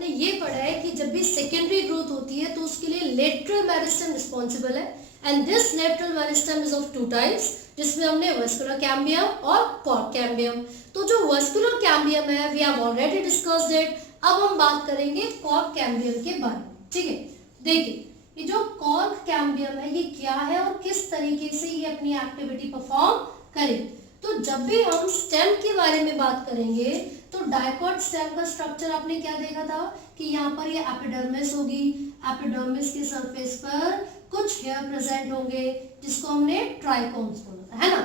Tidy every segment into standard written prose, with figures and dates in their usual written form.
हमने ये पढ़ा है कि जब भी सेकेंडरी ग्रोथ होती है तो उसके लिए लेटरल मेरिस्टेम रिस्पॉन्सिबल है, and this lateral meristem is of two types, जिसमें हमने वेस्कुलर कैम्बियम और कॉर्क कैम्बियम। तो जो वेस्कुलर कैम्बियम है we have already discussed it. अब हम बात करेंगे कॉर्क कैम्बियम के बारे में। ठीक है, देखिए ये जो कॉर्क कैम्बियम है ये क्या है और किस तरीके से ये अपनी एक्टिविटी परफॉर्म करे। तो जब भी हम स्टेम के बारे में बात करेंगे तो डाइकॉट स्टेम का स्ट्रक्चर आपने क्या देखा था कि यहाँ पर ये एपिडर्मिस होगी, एपिडर्मिस के सरफेस पर कुछ हेयर प्रेजेंट होंगे जिसको हमने ट्राइकोम्स बोला था, है ना।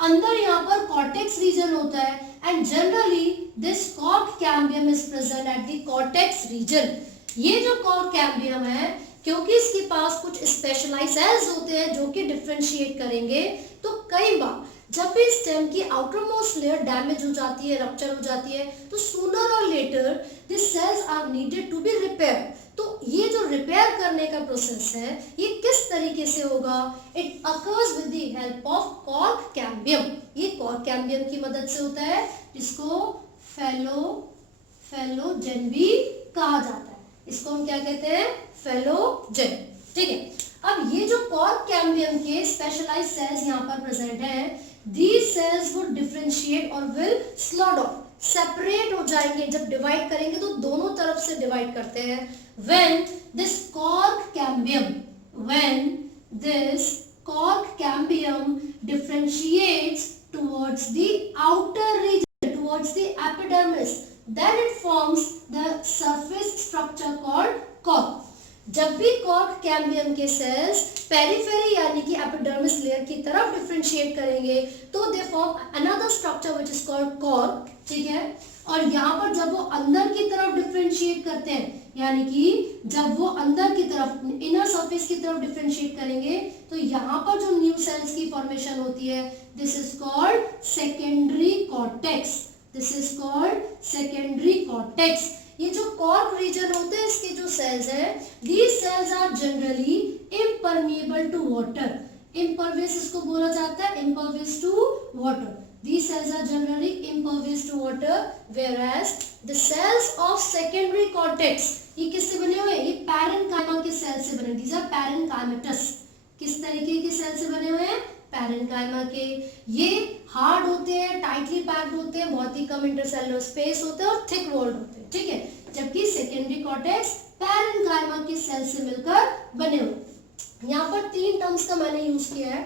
अंदर यहाँ पर कॉर्टेक्स रीजन होता है, and generally this cork cambium is present at the cortex region. ये जो कॉर्क कैम्बियम है क्योंकि इसके पास कुछ स्पेशलाइज्ड सेल्स होते हैं जो कि डिफरेंशिएट करेंगे, तो कई बार जब भी स्टेम की आउटर मोस्ट लेयर डैमेज हो जाती है, रप्चर हो जाती है, तो सूनर और later this cells are needed to be repair. तो ये जो रिपेयर करने का प्रोसेस है ये किस तरीके से होगा, it occurs with the help of cork cambium. ये कॉर्क कैम्बियम की मदद से होता है, जिसको फेलोजेन भी कहा जाता है। इसको हम क्या कहते हैं, फेलोजेन। ठीक है, अब ये जो कॉर्क कैम्बियम के स्पेशलाइज्ड सेल्स यहाँ पर प्रेजेंट हैं, these cells would differentiate or will slot off, separate हो जाएंगे। जब डिवाइड करेंगे तो दोनों तरफ से डिवाइड करते हैं। when this cork cambium differentiates towards the outer region, towards the epidermis, then it forms the surface structure called cork। जब भी कॉर्क कैम्बियम के सेल्स पेरिफेरी यानी कि एपिडर्मिस लेयर की तरफ डिफरेंशिएट करेंगे तो they form another structure which is called cork. ठीक है, और यहाँ पर जब वो अंदर की तरफ डिफरेंशिएट करते हैं, यानी कि जब वो अंदर की तरफ इनर सरफेस की तरफ डिफरेंशिएट करेंगे तो यहाँ पर जो न्यू सेल्स की फॉर्मेशन होती है this is called secondary cortex. This is called secondary cortex. ये जो कॉर्क रीजन होते हैं इसके जो सेल्स हैं, these cells are generally impermeable to water। impervious इसको बोला जाता है, impervious to water। These cells are generally impervious to water, whereas the cells of secondary cortex ये किससे बने हुए हैं, ये पैरेन्काइमा के सेल से बने। These are parenchymatous। किस तरीके के सेल से बने हुए हैं, पैरेन्काइमा के। ये हार्ड होते हैं, टाइटली पैक्ड होते हैं, बहुत ही कम इंटरसेलुलर स्पेस होते हैं और थिक वॉल्ड होते हैं। ठीक है, जबकि सेकेंडरी कॉर्टेक्स पैरेन्काइमा के सेल से मिलकर बने हुए। यहाँ पर तीन टर्म्स का मैंने यूज किया है,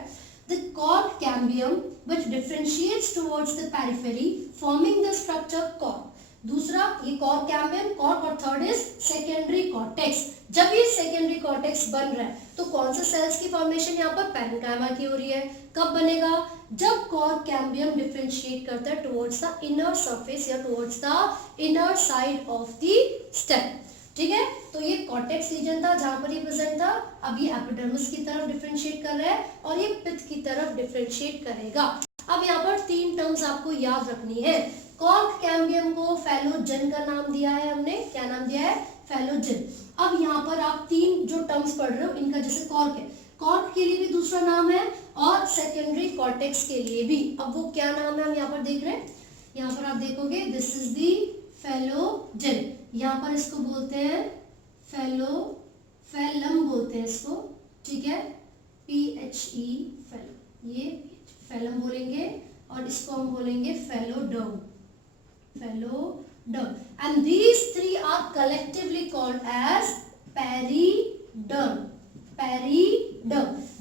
the cork cambium which differentiates towards the periphery forming the structure cork. दूसरा ये कॉर्क कैम्बियम कॉर्क, और थर्ड इज सेकेंडरी कॉर्टेक्स। जब ये सेकेंडरी कॉर्टेक्स बन रहा है तो कौन से सेल्स की फॉर्मेशन यहाँ पर पैरेन्काइमा की हो रही है। कब बनेगा, जब कॉर्क कैम्बियम डिफरेंशिएट करता है टुवर्ड्स द इनर सरफेस या towards the inner side of the stem. ठीक है, तो ये कॉर्टेक्स रीजन था जहां पर ये प्रेजेंट था। अब ये एपिडर्मिस की तरफ डिफरेंशिएट कर रहा है और ये पित्त की तरफ डिफरेंशिएट करेगा। अब यहाँ पर तीन टर्म्स आपको याद रखनी है। कॉर्क कैम्बियम को फेलोजेन का नाम दिया है हमने, क्या नाम दिया है, फेलोजेन। अब यहाँ पर आप तीन जो टर्म्स पढ़ रहे हो इनका, जैसे कॉर्क है, कॉर्क के लिए भी दूसरा नाम है और सेकेंडरी कॉर्टेक्स के लिए भी। अब वो क्या नाम है हम यहाँ पर देख रहे हैं, यहाँ पर आप देखोगे दिस इज दी फेलोजेन। यहाँ पर इसको बोलते हैं फेलम बोलते हैं इसको। ठीक है, PHE फेलम, ये फेलम बोलेंगे और इसको हम बोलेंगे phelloderm. And these three are collectively called as periderm.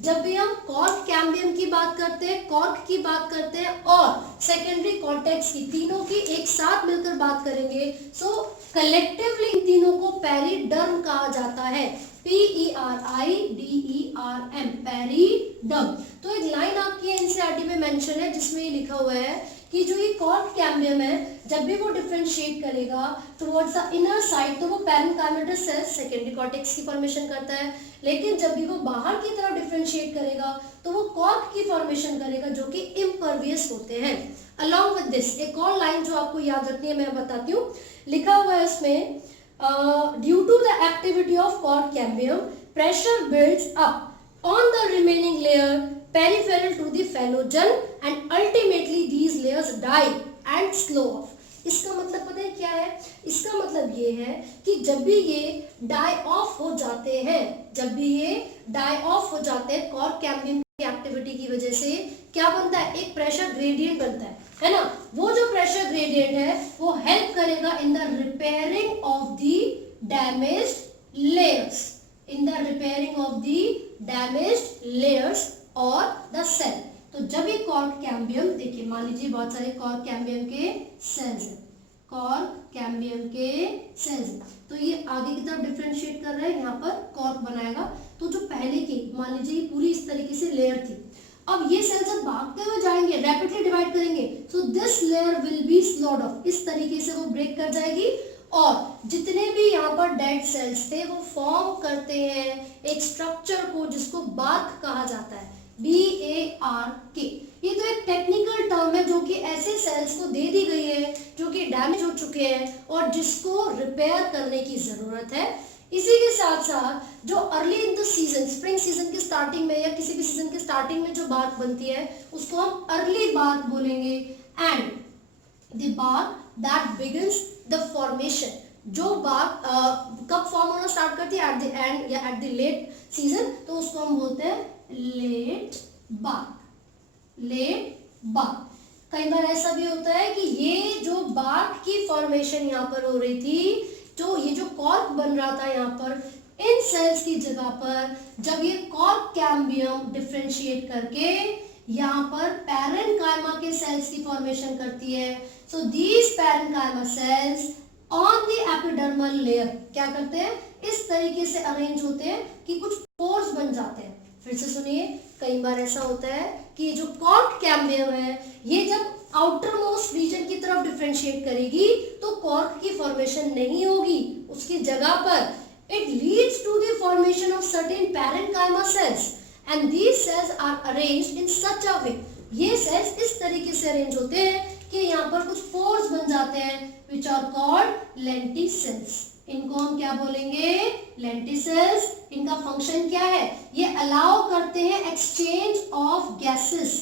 जब भी हम कॉर्क कैम्बियम की बात करते हैं, कॉर्क की बात करते हैं और सेकेंडरी कॉर्टेक्स की, तीनों की एक साथ मिलकर बात करेंगे, सो कलेक्टिवली इन तीनों को पेरिडर्म कहा जाता है। PERIDERM, periderm. तो एक लाइन आपकी एनसीईआरटी में मेंशन है जिसमें ये लिखा हुआ है कि जो ये कॉर्क कैम्बियम है जब भी वो डिफरेंशिएट करेगा टुवर्ड्स द इनर साइड तो वो पैरेन्काइमेटस सेल्स सेकेंडरी कॉर्टेक्स की फॉर्मेशन करता है, लेकिन जब भी वो बाहर की तरफ डिफरेंशिएट करेगा तो वो कॉर्क की फॉर्मेशन करेगा जो कि इम्परवियस होते हैं। अलॉन्ग विद दिस एक और लाइन जो आपको याद रखनी है मैं बताती हूँ, लिखा हुआ है उसमें, due to the activity of cork cambium pressure builds up on the remaining layer peripheral to the phelogen and ultimately these layers die and slow off। इसका मतलब पता है क्या है? इसका मतलब ये है कि जब भी ये डाई ऑफ हो जाते हैं, जब भी ये डाई ऑफ हो जाते हैं कॉर्क कैम्बियम की एक्टिविटी की वजह से क्या बनता है? एक प्रेशर ग्रेडियंट बनता है ना? वो जो प्रेशर ग्रेडियंट है वो हेल्प करेगा in the repairing of the damaged layers, in the repairing of the damaged layers और द सेल। तो जब ये कॉर्क कैम्बियम, देखिए मान लीजिए बहुत सारे कॉर्क कैम्बियम के सेल्स हैं, कॉर्क कैम्बियम के सेल्स, तो ये आगे की तरफ डिफरेंशिएट कर रहा है, यहाँ पर कॉर्क बनाएगा। तो जो पहले की मान लीजिए पूरी इस तरीके से लेयर थी, अब ये सेल्स जब भागते हुए जाएंगे, रैपिडली डिवाइड करेंगे, so this layer will be sloughed off, इस तरीके से वो ब्रेक कर जाएगी और जितने भी यहाँ पर डेड सेल्स थे वो फॉर्म करते हैं एक स्ट्रक्चर को जिसको बार्क कहा जाता है, BARK। ये तो एक टेक्निकल टर्म है जो कि ऐसे सेल्स को दे दी गई है जो कि डैमेज हो चुके हैं और जिसको रिपेयर करने की जरूरत है। इसी के साथ साथ जो early in the season, spring season के स्टार्टिंग में या किसी भी सीजन के स्टार्टिंग में जो बार्क बनती है उसको हम अर्ली बार्क बोलेंगे। And the bark that begins the formation, जो बार्क कब फॉर्म होना स्टार्ट करती है? एट द एंड या एट द लेट सीजन, तो उसको हम बोलते हैं लेट बार्क, लेट बार्क। कई बार ऐसा भी होता है कि ये जो बार्क की फॉर्मेशन यहाँ पर हो रही थी, तो ये जो कॉर्क बन रहा था यहाँ पर इन सेल्स की जगह पर, जब ये कॉर्क कैम्बियम डिफरेंशिएट करके यहाँ पर पैरेन्काइमा के सेल्स की फॉर्मेशन करती है, so these parenchyma sales on the epidermal layer क्या करते हैं? इस तरीके से अरेंज होते हैं कि कुछ पोर्स बन जाते हैं। फिर से सुनिए, कई बार ऐसा होता है कि जो कॉर्क कैम्बियम है ये जब आउटर मोस्ट रीजन की तरफ डिफरेंशिएट करेगी तो कॉर्क की फॉर्मेशन नहीं होगी, उसकी जगह पर it leads to the formation of certain parenchyma cells and these cells are arranged in such a way, ये सेल्स इस तरीके से अरेंज होते हैं कि यहाँ पर कुछ पोर्स बन जाते हैं which are called lenticels। इनको हम क्या बोलेंगे? lenticels। इनका फंक्शन क्या है? ये अलाउ करते हैं exchange of gases,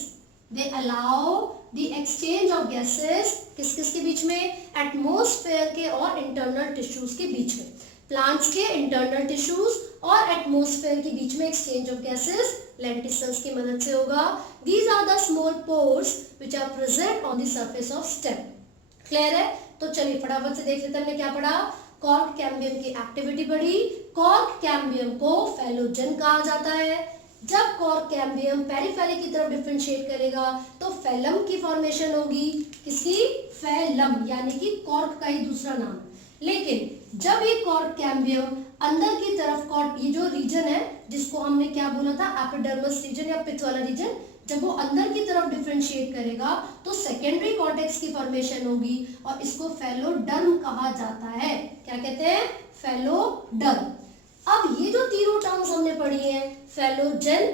they allow the exchange of gases किस किस के बीच में? एटमॉस्फेयर के और इंटरनल टिश्यूज के बीच में। प्लांट्स के इंटरनल टिश्यूज और एटमॉस्फेयर के बीच में एक्सचेंज ऑफ गैसेस लेंटिसल्स की मदद से होगा। These are the small pores which are present on the surface of stem. Clear है? तो चलिए फटाफट से देख लेते हैं हमने क्या पढ़ा। कॉर्क कैम्बियम की एक्टिविटी पढ़ी। कॉर्क कैम्बियम को फेलोजन कहा जाता है। जब कॉर्क कैम्बियम पेरिफेरी की तरफ डिफरेंशिएट करेगा तो फेलम की फॉर्मेशन होगी। किसकी? फेलम, यानी कि कॉर्क का ही दूसरा नाम। लेकिन जब ये कॉर्क कैम्बियम अंदर की तरफ कॉर्क, ये जो रीजन है जिसको हमने क्या बोला था, एपिडर्मस रीजन या पिथ वाला रीजन, जब वो अंदर की तरफ डिफरेंशिएट करेगा तो सेकेंडरी कॉर्टेक्स की फॉर्मेशन होगी और इसको फेलोडर्म कहा जाता है। क्या कहते हैं? फेलोडर्म। अब ये जो तीनों टर्म्स हमने पढ़ी हैं, phellogen,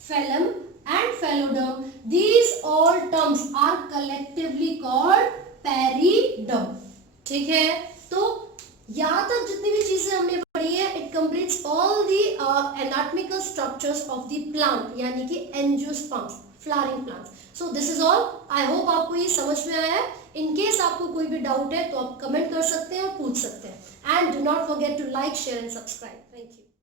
phellem and phelloderm, these all terms are collectively called periderm. ठीक है, तो यहाँ तक जितनी भी चीजें हमने पढ़ी है, it completes all the anatomical structures of the plant, यानी कि angiosperms, flowering plants. So this is all. I hope आपको ये समझ में आया है। इन केस आपको कोई भी डाउट है तो आप कमेंट कर सकते हैं और पूछ सकते हैं। And do not forget to like, share and subscribe. Thank you.